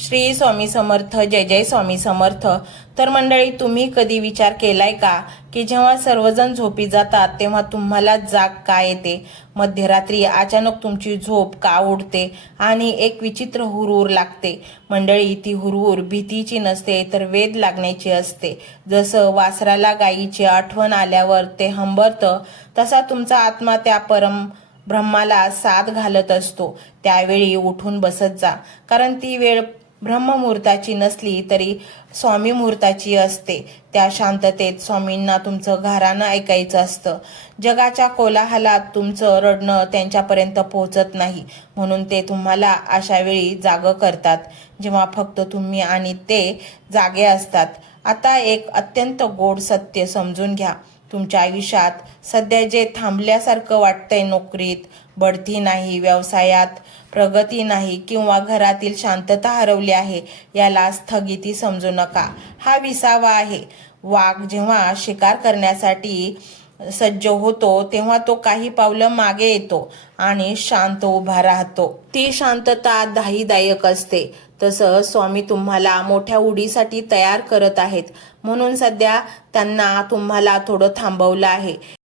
श्री स्वामी समर्थ. जय जय स्वामी समर्थ. तर मंडळी, तुम्ही कधी विचार केलाय का की जेव्हा सर्वजण झोपी जातात तेव्हा तुम्हाला जाग का येते? मध्यरात्री अचानक तुमची झोप का उडते आणि एक विचित्र हुरहुर लागते? मंडळी, ती हुरहुर भीतीची नसते तर वेध लागण्याची असते. जसं वासराला गायीची आठवण आल्यावर ते हंबरतं, तसा तुमचा आत्मा त्या ब्रह्माला साथ घालत असतो. त्यावेळी उठून बसत जा, कारण ती वेळ ब्रह्ममुहूर्ताची नसली तरी स्वामी मुहूर्ताची असते. त्या शांततेत स्वामींना तुमचं घराणं ऐकायचं असतं. जगाच्या कोलाहलात तुमचं रडणं त्यांच्यापर्यंत पोहोचत नाही, म्हणून ते तुम्हाला अशा वेळी जागं करतात जेव्हा फक्त तुम्ही आणि ते जागे असतात. आता एक अत्यंत गोड सत्य समजून घ्या. तुमच्या आयुष्यात सध्या जे थांबल्यासारखं वाटतंय, नोकरीत बढती नाही, व्यवसायात प्रगती नाही किंवा घरातील शांतता हरवली आहे, याला स्थगिती समजू नका. हा विसावा आहे. वाघ जेव्हा शिकार करण्यासाठी सज्ज होतो तेव्हा तो काही पावलं मागे येतो आणि शांत उभा राहतो. ती शांतता दाहीदायक असते. तसं स्वामी तुम्हाला मोठ्या उडीसाठी तयार करत आहेत, म्हणून सध्या त्यांना तुम्हाला थोडं थांबवलं आहे.